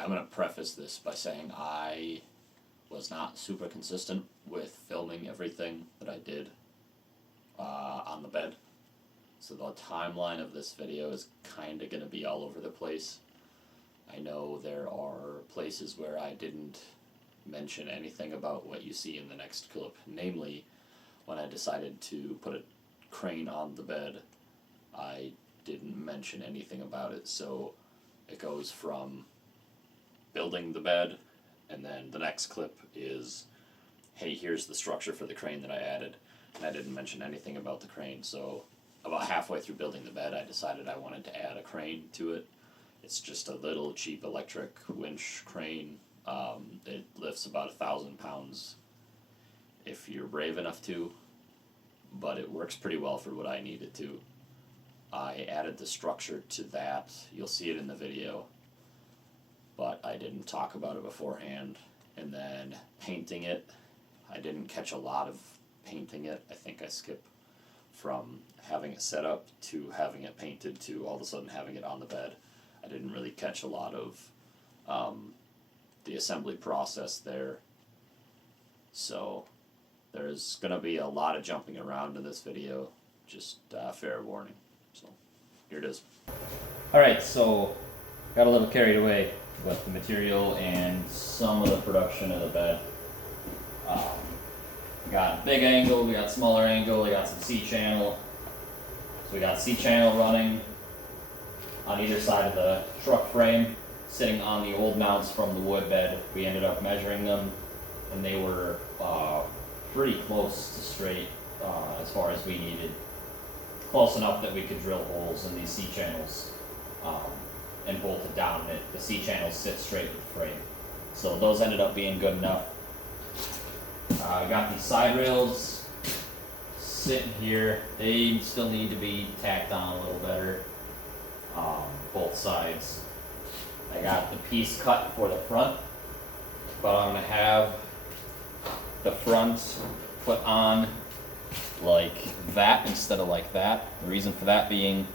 I'm going to preface this by saying I was not super consistent with filming everything that I did on the bed. So the timeline of this video is kind of going to be all over the place. I know there are places where I didn't mention anything about what you see in the next clip. Namely, when I decided to put a crane on the bed, I didn't mention anything about it. So it goes from building the bed, and then the next clip is, hey, here's the structure for the crane that I added. And I didn't mention anything about the crane. So about halfway through building the bed, I decided I wanted to add a crane to it. It's just a little cheap electric winch crane. It lifts about 1,000 pounds if you're brave enough to, but it works pretty well for what I need it to. I added the structure to that. You'll see it in the video, but I didn't talk about it beforehand. And then painting it, I didn't catch a lot of painting it. I think I skipped from having it set up to having it painted to all of a sudden having it on the bed. I didn't really catch a lot of the assembly process there. So there's going to be a lot of jumping around in this video, just fair warning. So here it is. Alright, so got a little carried away with the material and some of the production of the bed. We got a big angle, we got smaller angle, we got some C-channel. So we got C-channel running on either side of the truck frame, sitting on the old mounts from the wood bed. We ended up measuring them, and they were pretty close to straight as far as we needed. Close enough that we could drill holes in these C-channels and bolt it down. The C-channels sit straight with the frame. So those ended up being good enough. I got these side rails sitting here. They still need to be tacked on a little better, both sides. I got the piece cut for the front, but I'm going to have the front put on like that instead of like that. The reason for that being,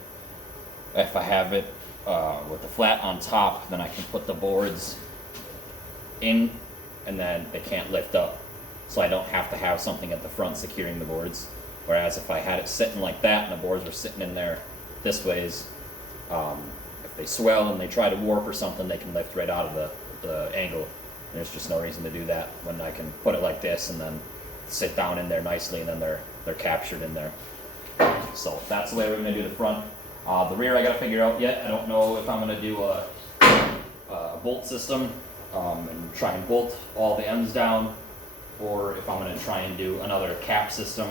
if I have it with the flat on top, then I can put the boards in and then they can't lift up. So I don't have to have something at the front securing the boards. Whereas if I had it sitting like that and the boards were sitting in there this ways, if they swell and they try to warp or something, they can lift right out of the angle. And there's just no reason to do that when I can put it like this and then sit down in there nicely, and then they're captured in there. So that's the way we're going to do the front. The rear I got to figure out yet. I don't know if I'm going to do a bolt system and try and bolt all the ends down, or if I'm going to try and do another cap system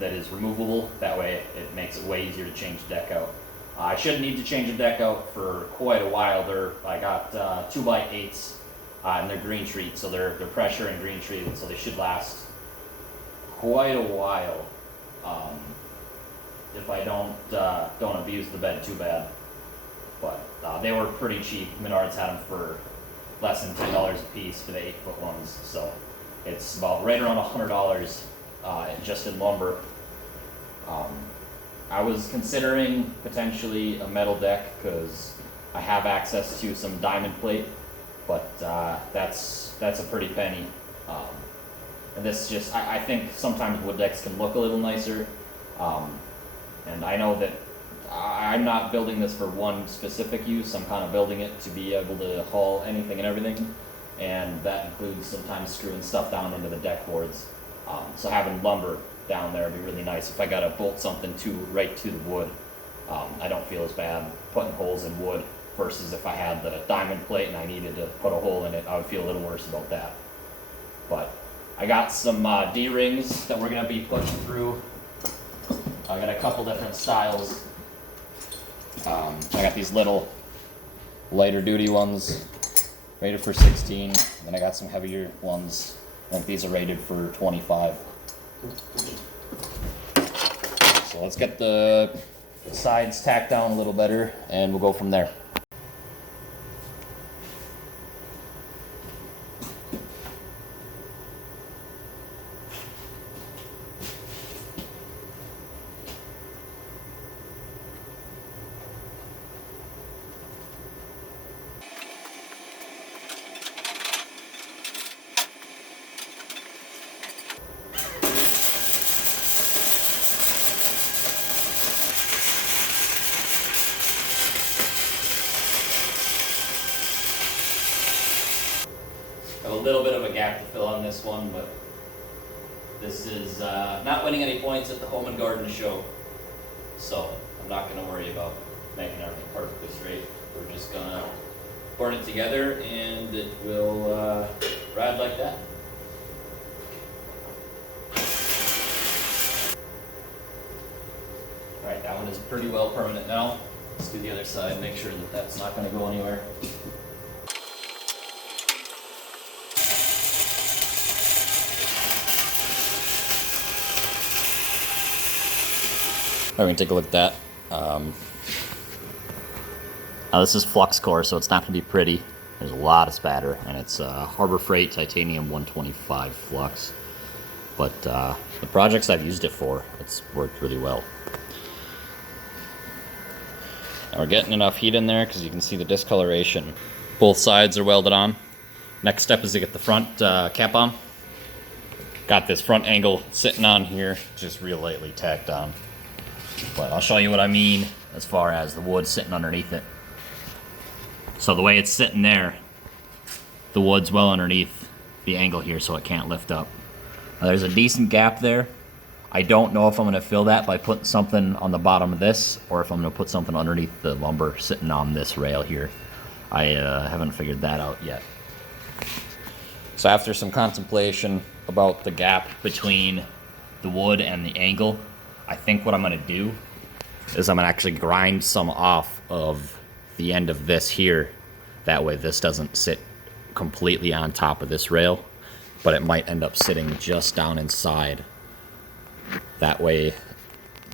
that is removable. That way it makes it way easier to change the deck out. I shouldn't need to change the deck out for quite a while. I got 2x8s and they're green treat, so they're pressure and green treated, so they should last quite a while if I don't abuse the bed too bad. But they were pretty cheap. Menards had them for less than $10 a piece for the 8-foot ones, so it's about right around $100 just in lumber. I was considering potentially a metal deck because I have access to some diamond plate, but that's a pretty penny. And this just, I think sometimes wood decks can look a little nicer. And I know that I'm not building this for one specific use. I'm kind of building it to be able to haul anything and everything. And that includes sometimes screwing stuff down into the deck boards. So having lumber down there would be really nice. If I gotta bolt something right to the wood, I don't feel as bad putting holes in wood versus if I had the diamond plate and I needed to put a hole in it. I would feel a little worse about that. But I got some D-rings that we're gonna be putting through. I got a couple different styles. I got these little lighter duty ones rated for 16, and then I got some heavier ones. I think these are rated for 25. So let's get the sides tacked down a little better and we'll go from there. I have a little bit of a gap to fill on this one, but this is not winning any points at the Home and Garden show. So I'm not going to worry about making everything perfectly straight. We're just going to burn it together and it will ride like that. Alright, that one is pretty well permanent now. Let's do the other side, make sure that that's not going to go anywhere. Alright, we can take a look at that. Now this is flux core, so it's not going to be pretty. There's a lot of spatter, and it's Harbor Freight Titanium 125 flux. But the projects I've used it for, it's worked really well. Now we're getting enough heat in there because you can see the discoloration. Both sides are welded on. Next step is to get the front cap on. Got this front angle sitting on here, just real lightly tacked on. But I'll show you what I mean as far as the wood sitting underneath it. So the way it's sitting there, the wood's well underneath the angle here, so it can't lift up. Now there's a decent gap there. I don't know if I'm going to fill that by putting something on the bottom of this, or if I'm going to put something underneath the lumber sitting on this rail here. I haven't figured that out yet. So after some contemplation about the gap between the wood and the angle, I think what I'm going to do is I'm going to actually grind some off of the end of this here. That way this doesn't sit completely on top of this rail, but it might end up sitting just down inside. That way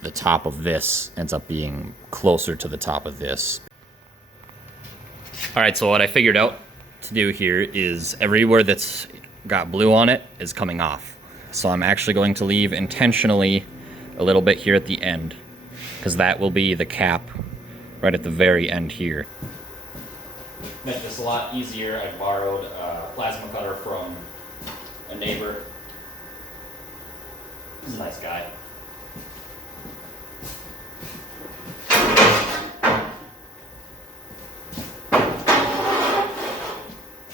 the top of this ends up being closer to the top of this. Alright, so what I figured out to do here is everywhere that's got blue on it is coming off. So I'm actually going to leave intentionally a little bit here at the end, because that will be the cap right at the very end here. Make this a lot easier, I borrowed a plasma cutter from a neighbor. He's a nice guy.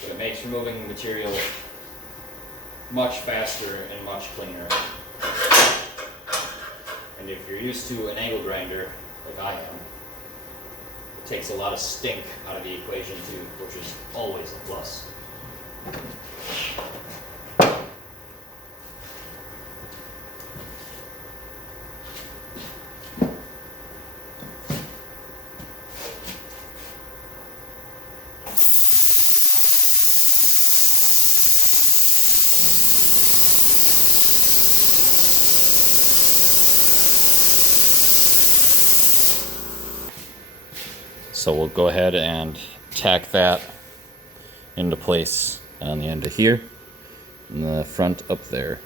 But it makes removing the material much faster and much cleaner. And if you're used to an angle grinder, like I am, it takes a lot of stink out of the equation too, which is always a plus. So we'll go ahead and tack that into place on the end of here, and the front up there.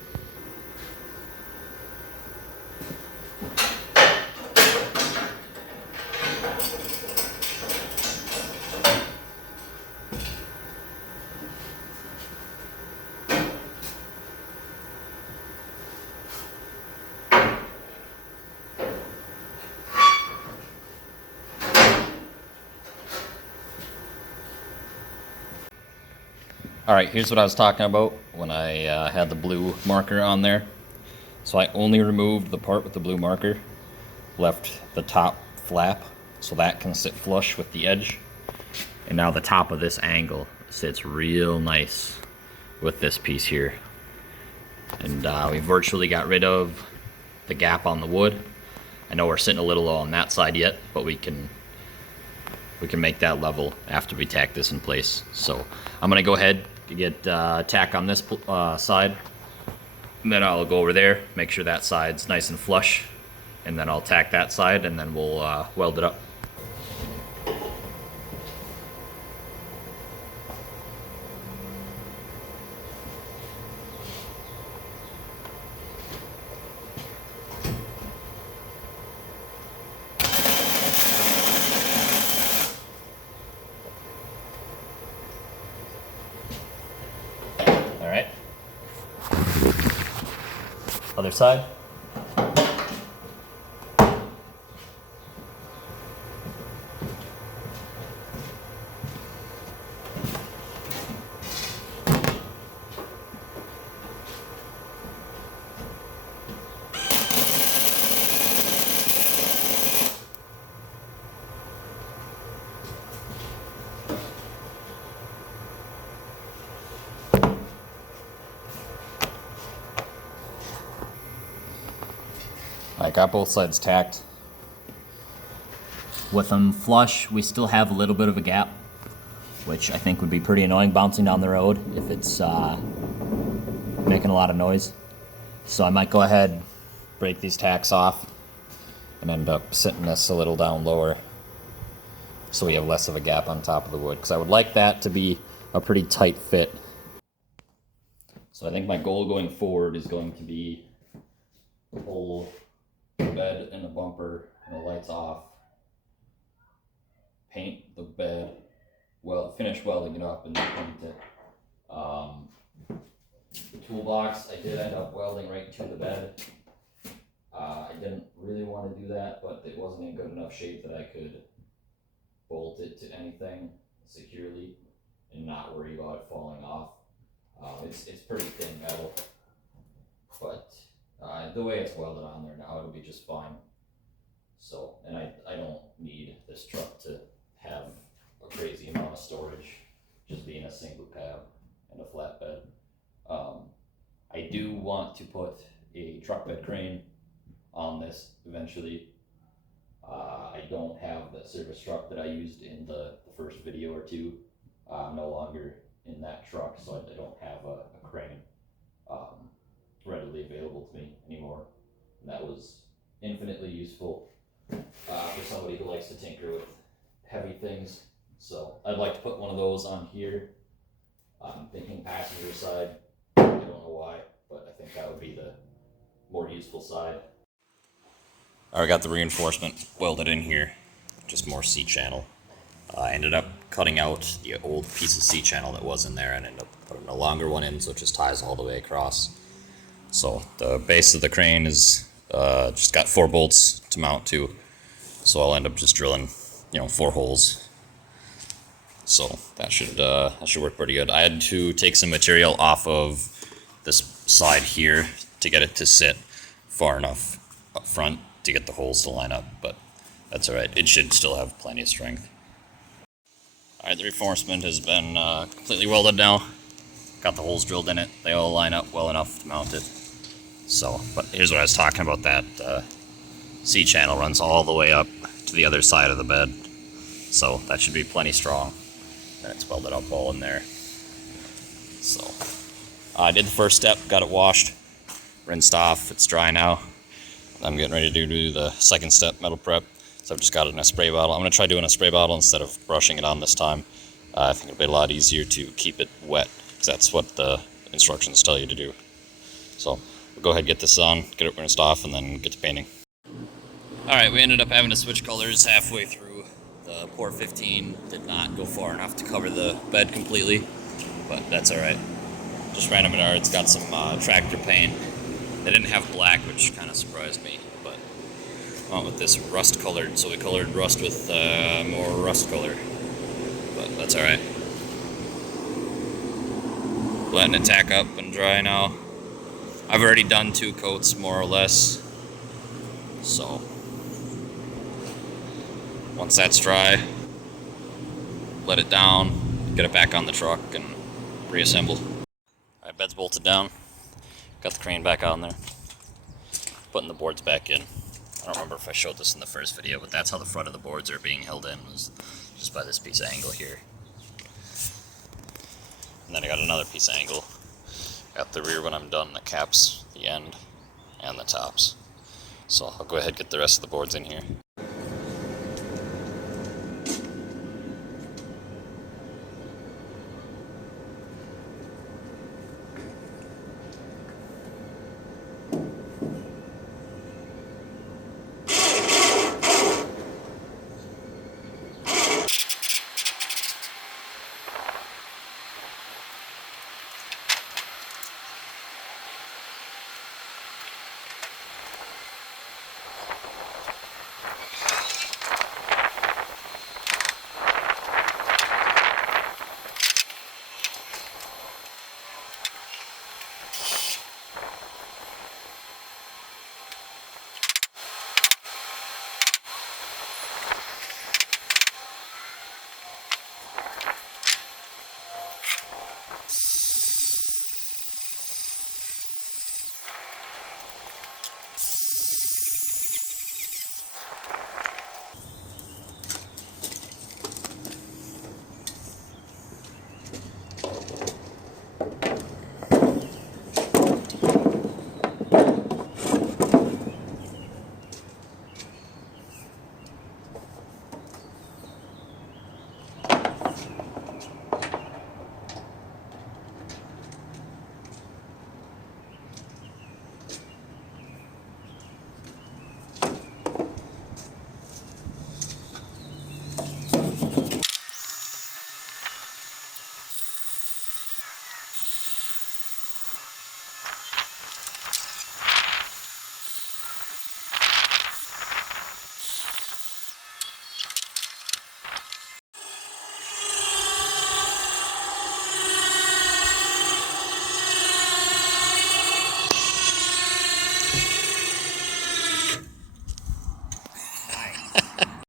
Alright, here's what I was talking about when I had the blue marker on there. So I only removed the part with the blue marker, left the top flap so that can sit flush with the edge. And now the top of this angle sits real nice with this piece here. And we virtually got rid of the gap on the wood. I know we're sitting a little low on that side yet, but we can make that level after we tack this in place. So I'm gonna go ahead and get tack on this side, and then I'll go over there, make sure that side's nice and flush, and then I'll tack that side, and then we'll weld it up. Other side. Alright, got both sides tacked. With them flush, we still have a little bit of a gap, which I think would be pretty annoying bouncing down the road if it's making a lot of noise. So I might go ahead, break these tacks off, and end up sitting this a little down lower so we have less of a gap on top of the wood, because I would like that to be a pretty tight fit. So I think my goal going forward is going to be to pull the bed and the bumper and the lights off, paint the bed, well, finish welding it up and then paint it. The toolbox, I did end up welding right to the bed. I didn't really want to do that, but it wasn't in good enough shape that I could bolt it to anything securely and not worry about it falling off. It's pretty thin metal, but the way it's welded on there now, it'll be just fine. So, and I don't need this truck to have a crazy amount of storage, just being a single cab and a flatbed. I do want to put a truck bed crane on this eventually. I don't have the service truck that I used in the first video or two. I'm no longer in that truck, so I don't have a crane readily available to me anymore. And that was infinitely useful for somebody who likes to tinker with heavy things. So I'd like to put one of those on here. I'm thinking passenger side. I don't know why, but I think that would be the more useful side. I got the reinforcement welded in here, just more C-channel. I ended up cutting out the old piece of C-channel that was in there and ended up putting a longer one in, so it just ties all the way across. So the base of the crane is just got 4 bolts to mount to, so I'll end up just drilling, 4 holes. So that should work pretty good. I had to take some material off of this side here to get it to sit far enough up front to get the holes to line up, but that's alright. It should still have plenty of strength. Alright, the reinforcement has been completely welded now. Got the holes drilled in it. They all line up well enough to mount it. So, but here's what I was talking about, that C-channel runs all the way up to the other side of the bed. So that should be plenty strong. And it's welded up all in there. So, I did the first step, got it washed, rinsed off, it's dry now. I'm getting ready to do the second step, metal prep. So I've just got it in a spray bottle. I'm going to try doing a spray bottle instead of brushing it on this time. I think it'll be a lot easier to keep it wet, because that's what the instructions tell you to do. So we'll go ahead and get this on, get it rinsed off, and then get to painting. Alright, we ended up having to switch colors halfway through. The Port 15 did not go far enough to cover the bed completely, but that's alright. Just random Menards, got some tractor paint. They didn't have black, which kind of surprised me, but I went with this rust colored, so we colored rust with more rust color, but that's alright. Letting it tack up and dry now. I've already done 2 coats more or less, so once that's dry, let it down, get it back on the truck, and reassemble. Alright, bed's bolted down. Got the crane back on there. Putting the boards back in. I don't remember if I showed this in the first video, but that's how the front of the boards are being held in, was just by this piece of angle here. And then I got another piece of angle. Got the rear when I'm done, the caps, the end, and the tops. So I'll go ahead and get the rest of the boards in here.